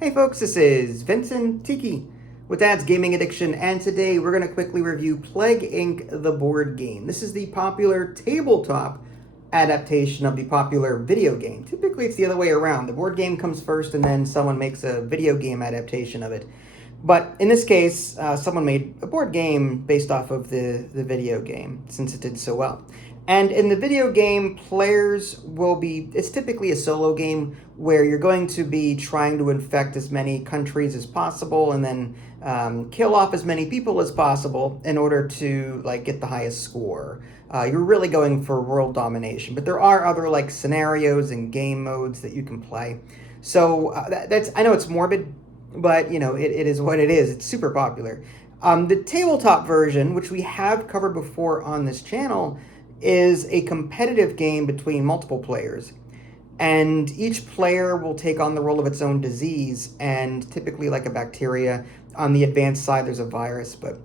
Hey folks, this is Vincent Tiki with Dad's Gaming Addiction, and today we're going to quickly review Plague Inc., the board game. This is the popular tabletop adaptation of the popular video game. Typically it's the other way around. The board game comes first and then someone makes a video game adaptation of it. But in this case, someone made a board game based off of the video game, since it did so well. And in the video game, players will be, it's typically a solo game where you're going to be trying to infect as many countries as possible and then kill off as many people as possible in order to get the highest score. You're really going for world domination, but there are other scenarios and game modes that you can play. So that's, I know it's morbid, but it is what it is. It's super popular. The tabletop version, which we have covered before on this channel, is a competitive game between multiple players. And each player will take on the role of its own disease, and typically like a bacteria. On the advanced side, there's a virus, but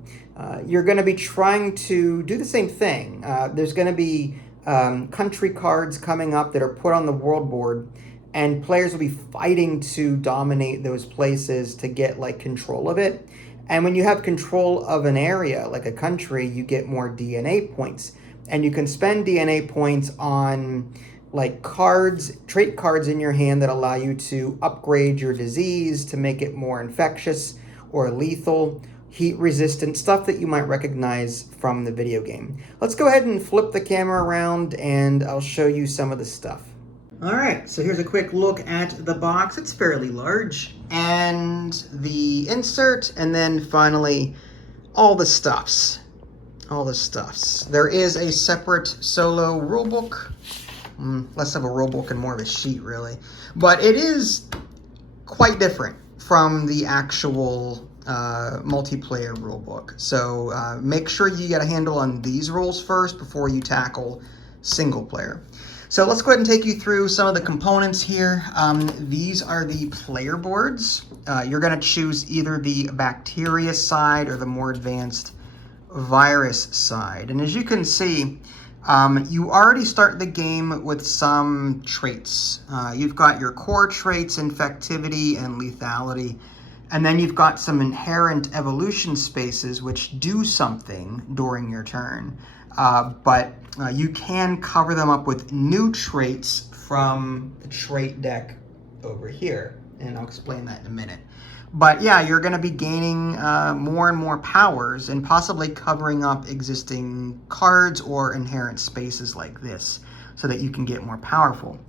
you're going to be trying to do the same thing. There's going to be country cards coming up that are put on the world board, and players will be fighting to dominate those places to get control of it. And when you have control of an area, like a country, you get more DNA points. And you can spend DNA points on cards, trait cards in your hand that allow you to upgrade your disease to make it more infectious or lethal, heat resistant, stuff that you might recognize from the video game. Let's go ahead and flip the camera around and I'll show you some of the stuff. All right, so here's a quick look at the box. It's fairly large, and the insert, and then finally all the stuffs. There is a separate solo rulebook, less of a rulebook and more of a sheet really, but it is quite different from the actual multiplayer rulebook. So make sure you get a handle on these rules first before you tackle single player. So let's go ahead and take you through some of the components here. These are the player boards. You're going to choose either the bacteria side or the more advanced virus side. And as you can see, you already start the game with some traits. You've got your core traits, infectivity and lethality, and then you've got some inherent evolution spaces which do something during your turn. But you can cover them up with new traits from the trait deck over here, and I'll explain that in a minute. But yeah, you're going to be gaining more and more powers and possibly covering up existing cards or inherent spaces like this so that you can get more powerful.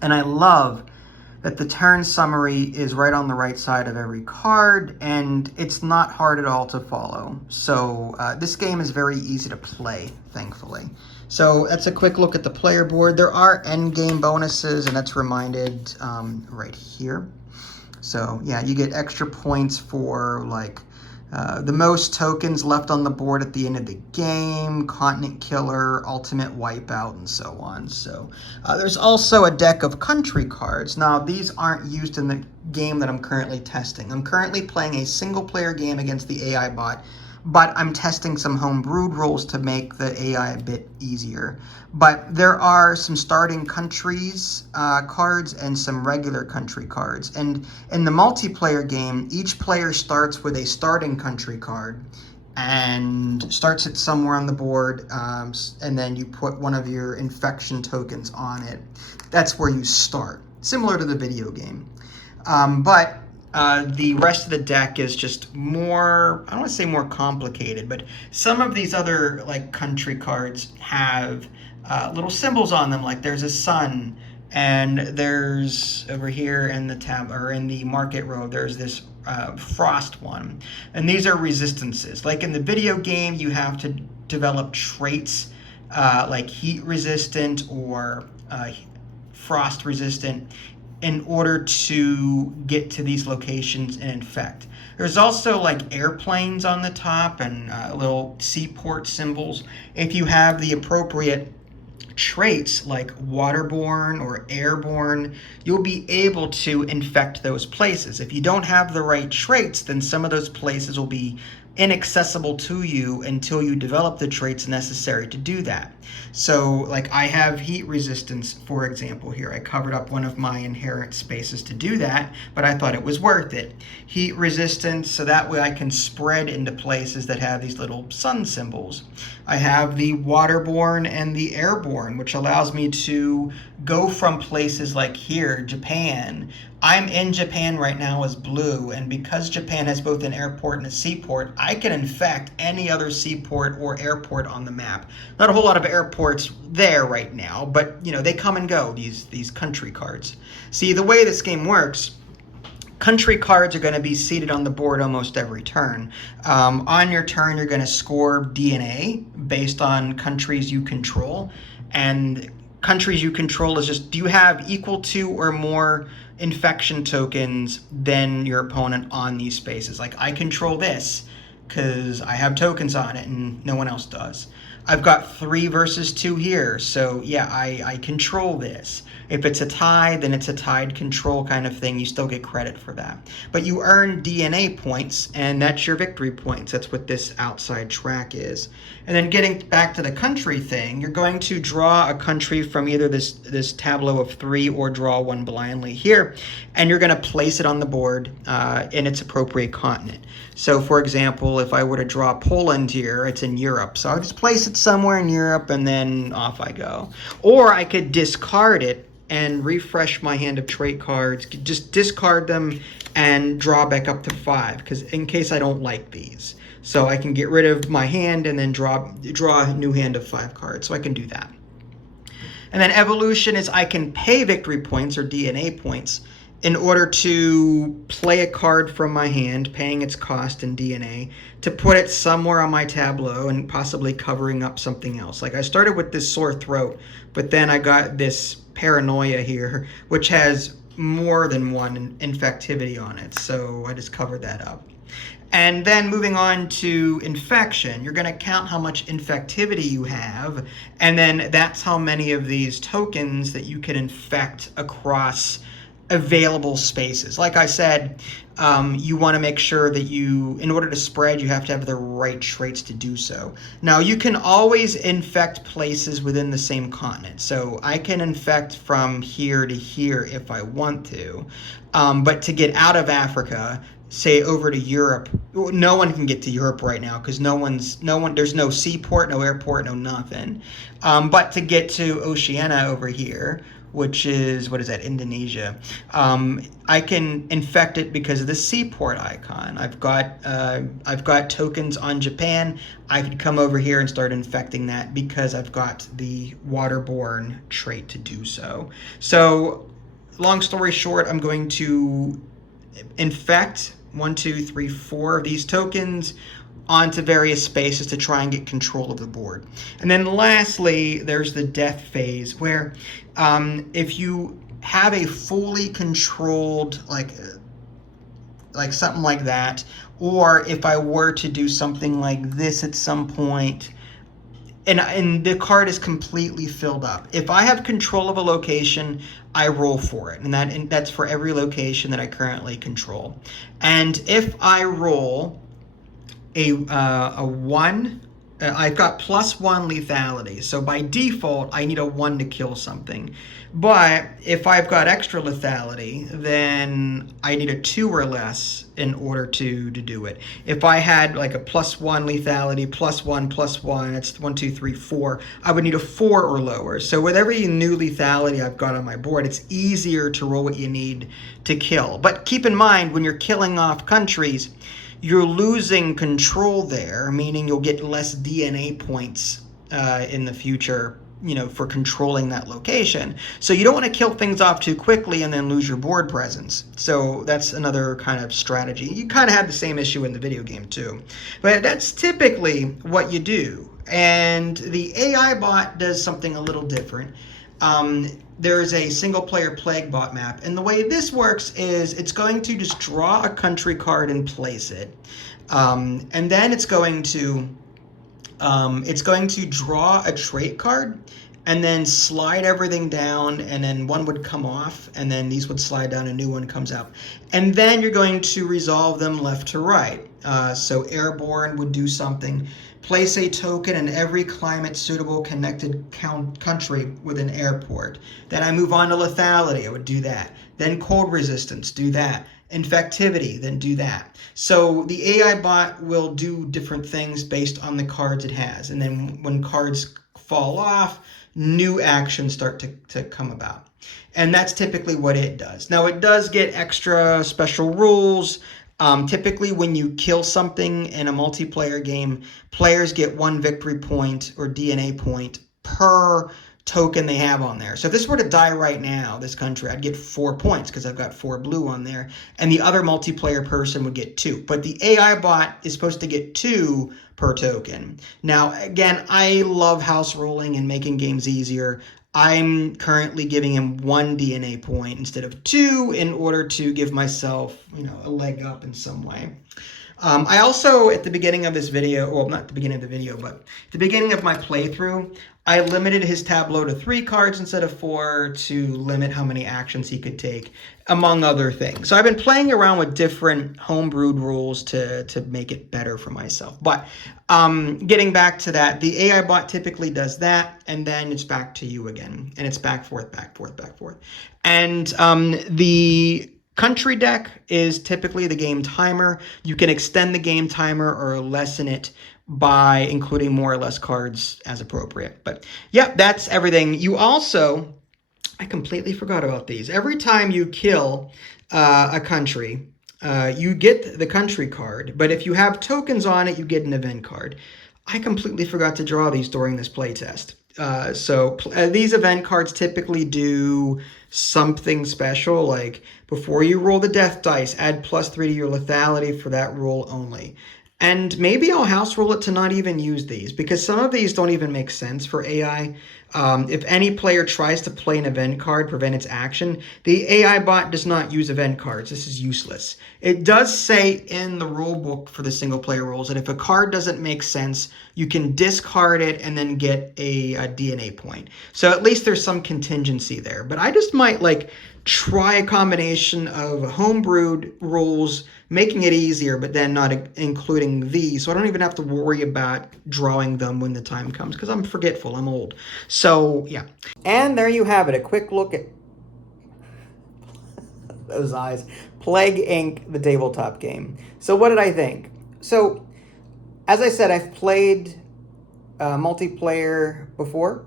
And I love that the turn summary is right on the right side of every card, and it's not hard at all to follow. So this game is very easy to play, thankfully. So that's a quick look at the player board. There are end game bonuses, and that's reminded right here. So yeah, you get extra points for the most tokens left on the board at the end of the game, continent killer, ultimate wipeout, and so on. So there's also a deck of country cards. Now these aren't used in the game that I'm currently testing. I'm currently playing a single player game against the AI bot, but I'm testing some homebrewed rules to make the AI a bit easier. But there are some starting countries cards and some regular country cards. And in the multiplayer game, each player starts with a starting country card and starts it somewhere on the board, and then you put one of your infection tokens on it. That's where you start, similar to the video game. But the rest of the deck is just more, I don't want to say more complicated, but some of these other country cards have little symbols on them, like there's a sun, and there's over here in the tab or in the market row, there's this frost one, and these are resistances. Like in the video game, you have to develop traits like heat resistant or frost resistant in order to get to these locations and infect. There's also airplanes on the top and little seaport symbols. If you have the appropriate traits like waterborne or airborne, you'll be able to infect those places. If you don't have the right traits, then some of those places will be inaccessible to you until you develop the traits necessary to do that. So like I have heat resistance, for example, here. I covered up one of my inherent spaces to do that, but I thought it was worth it. Heat resistance, so that way I can spread into places that have these little sun symbols. I have the waterborne and the airborne, which allows me to go from places like here, Japan. I'm in Japan right now as blue, and because Japan has both an airport and a seaport, I can infect any other seaport or airport on the map. Not a whole lot of airports there right now, but you know, they come and go, these country cards. See, the way this game works, country cards are going to be seated on the board almost every turn. On your turn, you're going to score DNA based on countries you control, and countries you control is just, do you have equal to or more infection tokens than your opponent on these spaces? Like, I control this because I have tokens on it and no one else does. I've got 3 versus 2 here, so yeah, I control this. If it's a tie, then it's a tied control kind of thing. You still get credit for that. But you earn DNA points, and that's your victory points. That's what this outside track is. And then getting back to the country thing, you're going to draw a country from either this tableau of 3 or draw one blindly here, and you're going to place it on the board in its appropriate continent. So for example, if I were to draw Poland here, it's in Europe. So I'll just place it somewhere in Europe and then off I go. Or I could discard it and refresh my hand of trait cards, just discard them and draw back up to 5, because in case I don't like these. So I can get rid of my hand and then draw a new hand of 5 cards, so I can do that. And then evolution is I can pay victory points or DNA points in order to play a card from my hand, paying its cost in DNA, to put it somewhere on my tableau and possibly covering up something else. Like I started with this sore throat, but then I got this paranoia here, which has more than one infectivity on it. So I just covered that up. And then moving on to infection, you're going to count how much infectivity you have, and then that's how many of these tokens that you can infect across available spaces. Like I said, you want to make sure that in order to spread, you have to have the right traits to do so. Now, you can always infect places within the same continent. So I can infect from here to here if I want to. But to get out of Africa, say over to Europe, no one can get to Europe right now because there's no seaport, no airport, no nothing. But to get to Oceania over here, which is, what is that, Indonesia, I can infect it because of the seaport icon. I've got tokens on Japan. I could come over here and start infecting that because I've got the waterborne trait to do so. So, long story short, I'm going to infect 1, 2, 3, 4 of these tokens onto various spaces to try and get control of the board. And then lastly, there's the death phase, where if you have a fully controlled, like something like that, or if I were to do something like this at some point, and the card is completely filled up. If I have control of a location, I roll for it, and that's for every location that I currently control. And if I roll a 1, I've got +1 lethality. So by default, I need a 1 to kill something. But if I've got extra lethality, then I need a 2 or less in order to do it. If I had like a +1 lethality, +1, it's 1, 2, 3, 4, I would need a 4 or lower. So with every new lethality I've got on my board, it's easier to roll what you need to kill. But keep in mind, when you're killing off countries, you're losing control there, meaning you'll get less DNA points in the future, for controlling that location. So you don't want to kill things off too quickly and then lose your board presence. So that's another kind of strategy. You kind of had the same issue in the video game too. But that's typically what you do. And the AI bot does something a little different. There's a single player plague bot map, and the way this works is it's going to just draw a country card and place it, and then it's going to draw a trait card and then slide everything down, and then one would come off, and then these would slide down, a new one comes out. And then you're going to resolve them left to right. So airborne would do something. Place a token in every climate suitable connected country with an airport. Then I move on to lethality, I would do that. Then cold resistance, do that. Infectivity, then do that. So the AI bot will do different things based on the cards it has. And then when cards fall off, new actions start to come about. And that's typically what it does. Now, it does get extra special rules. Typically, when you kill something in a multiplayer game, players get 1 victory point or DNA point per token they have on there. So if this were to die right now, this country, I'd get 4 points because I've got 4 blue on there, and the other multiplayer person would get 2. But the AI bot is supposed to get 2 per token. Now, again, I love house ruling and making games easier. I'm currently giving him 1 DNA point instead of 2 in order to give myself, a leg up in some way. I also, at the beginning of this video, well, not the beginning of the video, but at the beginning of my playthrough, I limited his tableau to 3 cards instead of 4 to limit how many actions he could take, among other things. So I've been playing around with different homebrewed rules to make it better for myself. But getting back to that, the AI bot typically does that, and then it's back to you again. And it's back, forth, back, forth, back, forth. And the country deck is typically the game timer. You can extend the game timer or lessen it by including more or less cards as appropriate. But yeah, that's everything. You also, I completely forgot about these. Every time you kill a country, you get the country card. But if you have tokens on it, you get an event card. I completely forgot to draw these during this playtest. These event cards typically do something special, like before you roll the death dice, add +3 to your lethality for that roll only. And maybe I'll house rule it to not even use these, because some of these don't even make sense for AI. If any player tries to play an event card, prevent its action, the AI bot does not use event cards. This is useless. It does say in the rule book for the single player rules that if a card doesn't make sense, you can discard it and then get a DNA point. So at least there's some contingency there. But I just might try a combination of homebrewed rules, making it easier, but then not including these. So I don't even have to worry about drawing them when the time comes, because I'm forgetful, I'm old. So, yeah. And there you have it, a quick look at those eyes. Plague Inc., the tabletop game. So what did I think? So, as I said, I've played multiplayer before,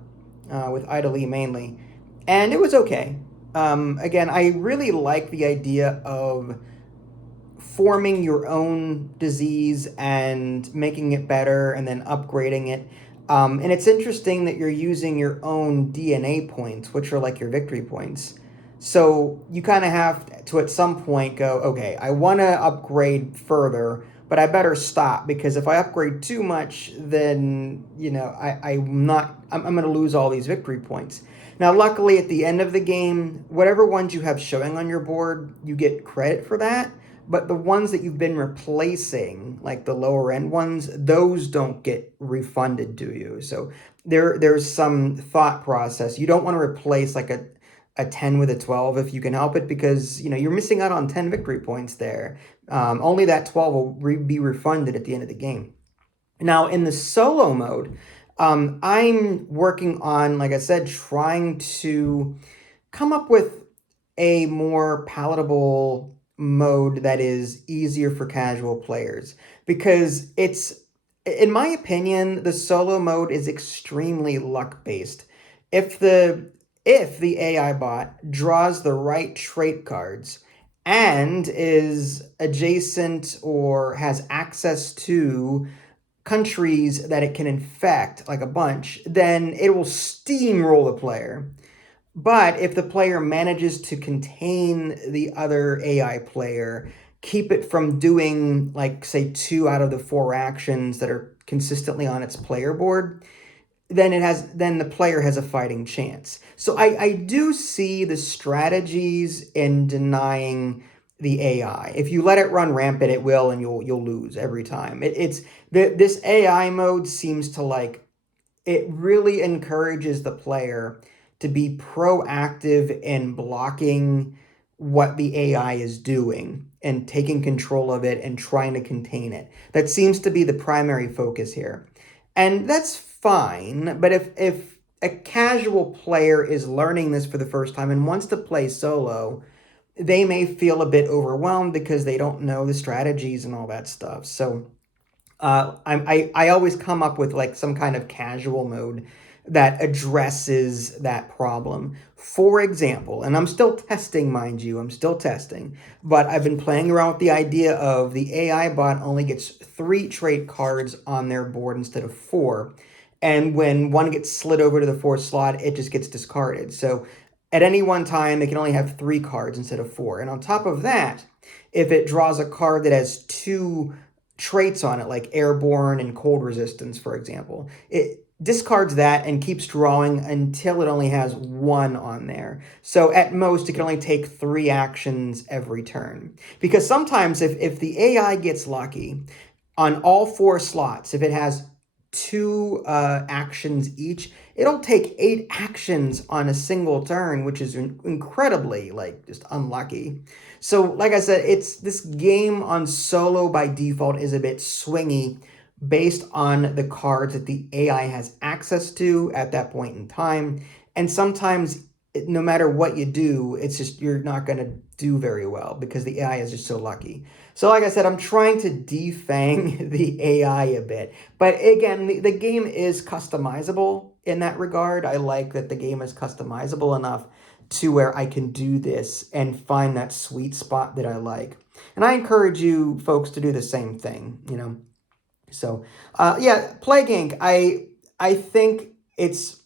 with Idly mainly, and it was okay. Again, I really like the idea of forming your own disease and making it better and then upgrading it. And it's interesting that you're using your own DNA points, which are like your victory points. So you kind of have to, at some point, go, okay, I want to upgrade further, but I better stop, because if I upgrade too much, then, I'm going to lose all these victory points. Now, luckily, at the end of the game, whatever ones you have showing on your board, you get credit for that. But the ones that you've been replacing, like the lower end ones, those don't get refunded to you. So there's some thought process. You don't want to replace like a 10 with a 12 if you can help it, because you're missing out on 10 victory points there. Only that 12 will be refunded at the end of the game. Now, in the solo mode, I'm working on, like I said, trying to come up with a more palatable mode that is easier for casual players, because in my opinion, the solo mode is extremely luck based. If the AI bot draws the right trait cards and is adjacent or has access to countries that it can infect, like a bunch, then it will steamroll the player. But if the player manages to contain the other AI player, keep it from doing, like, say, 2 out of the 4 actions that are consistently on its player board, then the player has a fighting chance. So I do see the strategies in denying the AI. If you let it run rampant, it will, and you'll lose every time. This AI mode seems to it really encourages the player to be proactive in blocking what the AI is doing and taking control of it and trying to contain it. That seems to be the primary focus here. And that's fine, but if a casual player is learning this for the first time and wants to play solo, they may feel a bit overwhelmed because they don't know the strategies and all that stuff. So I always come up with like some kind of casual mode that addresses that problem. For example, and I'm still testing, mind you, I'm still testing, but I've been playing around with the idea of the AI bot only gets 3 trait cards on their board instead of 4. And when one gets slid over to the 4th slot, it just gets discarded. So at any one time, they can only have 3 cards instead of 4. And on top of that, if it draws a card that has 2 traits on it, like airborne and cold resistance, for example, it discards that and keeps drawing until it only has 1 on there. So at most, it can only take 3 actions every turn. Because sometimes if the AI gets lucky, on all 4 slots, if it has 2 actions each, it'll take 8 actions on a single turn, which is incredibly, like, just unlucky. So, like I said, it's this game on solo by default is a bit swingy based on the cards that the AI has access to at that point in time. And sometimes, no matter what you do, it's just you're not going to do very well because the AI is just so lucky. So like I said, I'm trying to defang the AI a bit. But again, the game is customizable in that regard. I like that the game is customizable enough to where I can do this and find that sweet spot that I like. And I encourage you folks to do the same thing, you know. So, yeah, Plague Inc. I think it's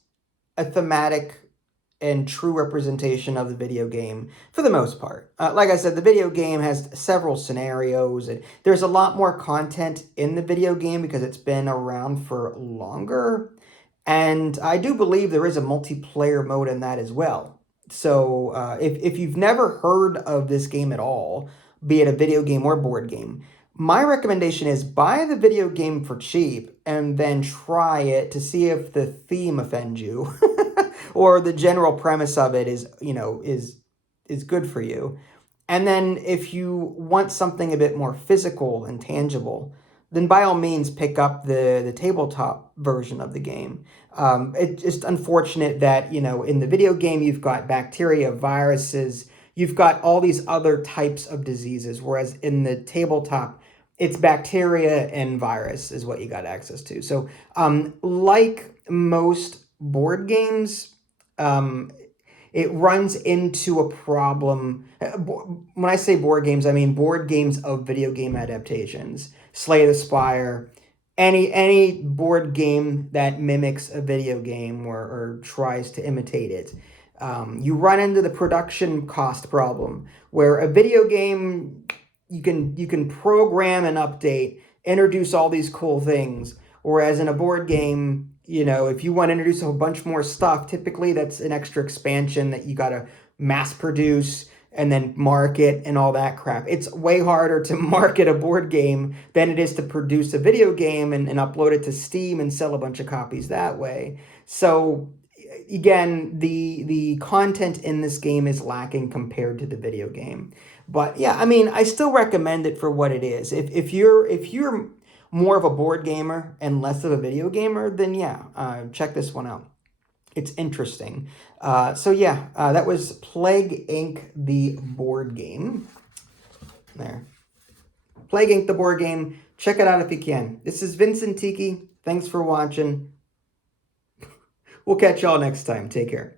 a thematic and true representation of the video game for the most part. Like I said, the video game has several scenarios, and there's a lot more content in the video game because it's been around for longer. And I do believe there is a multiplayer mode in that as well. So if you've never heard of this game at all, be it a video game or board game, my recommendation is buy the video game for cheap and then try it to see if the theme offends you or the general premise of it is, you know, is good for you. And then if you want something a bit more physical and tangible, then by all means pick up the tabletop version of the game. It's just unfortunate that, you know, in the video game you've got bacteria, viruses, you've got all these other types of diseases, whereas in the tabletop, it's bacteria and virus is what you got access to. So like most board games, it runs into a problem. When I say board games, I mean board games of video game adaptations. Slay the Spire, any board game that mimics a video game or tries to imitate it. You run into the production cost problem where a video game, you can program and update, introduce all these cool things, whereas in a board game, you know, if you want to introduce a bunch more stuff, typically that's an extra expansion that you got to mass produce and then market and all that crap. It's way harder to market a board game than it is to produce a video game and upload it to Steam and sell a bunch of copies that way. So again, the content in this game is lacking compared to the video game. But yeah, I mean, I still recommend it for what it is. If you're more of a board gamer and less of a video gamer, then yeah, check this one out. It's interesting. So yeah, that was Plague Inc. the board game. There. Plague Inc. the board game. Check it out if you can. This is Vincent Tiki. Thanks for watching. We'll catch y'all next time. Take care.